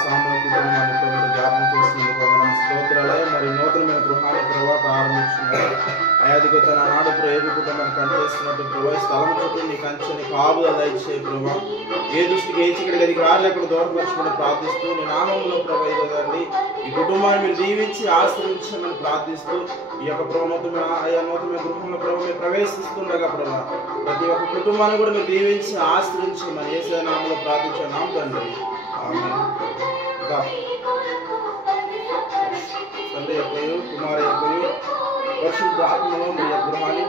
సామాన్య కుటుంబాన్ని ప్రభు జ్ఞాపకం చేస్తున్నందుకు వందనాలు స్తోత్రాలయ. మరి నూతనమైన గృహాన్ని ప్రభావ ప్రారంభించున్నారు అయాదిగో తన నాడు ప్రభు కుటుంబాన్ని కంచేస్తున్నట్టు ప్రభావ స్థలం చుట్టూ నీ కంచెని కాపుదల దయచేయి ప్రభావ. ఏ దృష్టికి ఏ చిక్కడి గదికి రాళ్ళు అక్కడ దూరపరచుకుని ప్రార్థిస్తూ నీ నామంలో ప్రభావ ఇదండి ఈ కుటుంబాన్ని మీరు దీవించి ఆశ్రయించమని ప్రార్థిస్తూ ఈ యొక్క నూతనమైన గృహంలో ప్రభావ మీరు ప్రవేశిస్తుండగా ప్రభావ ప్రతి ఒక్క కుటుంబాన్ని కూడా మీరు దీవించి ఆశ్రయించమని యేసు నామంలో ప్రార్థించే నామ తండ్రి తండ్రి యొక్కయు కుమారు యొక్కయు పరిశుద్ధ ఆత్మలో మీ యొక్క గృహాన్ని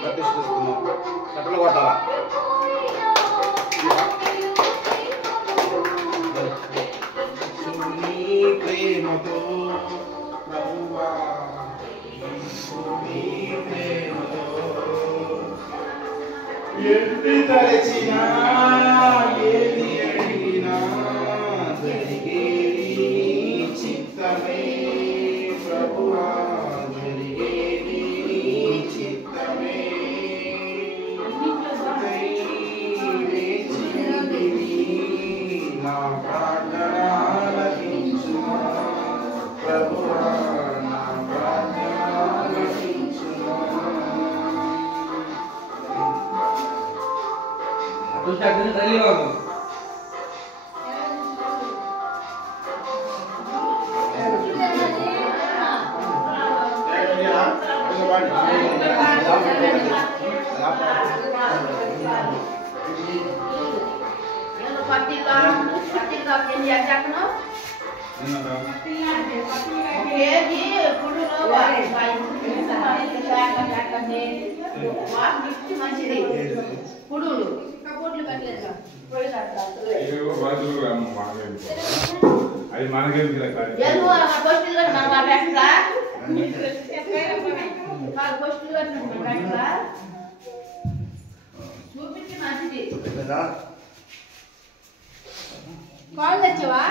ప్రతిష్ఠిస్తున్నాం. చట్టలు కొట్టాలా ప్రేమతో ప్రభువా ఎట్టి తలచినా ఏది అడిగినా జరిగేది చిత్తమే ప్రభువా జరిగేది చిత్తమే నా ప్రార్థన ఆలకించుమా ప్రభువా నా ప్రార్థన ఆలకించుమా. అది మనకేం చూపించి మంచిది కాల్ తెచ్చావా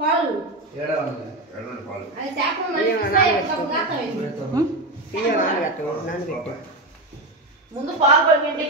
కాల్ అది చేప ముందు పాలు పడిపోయింది.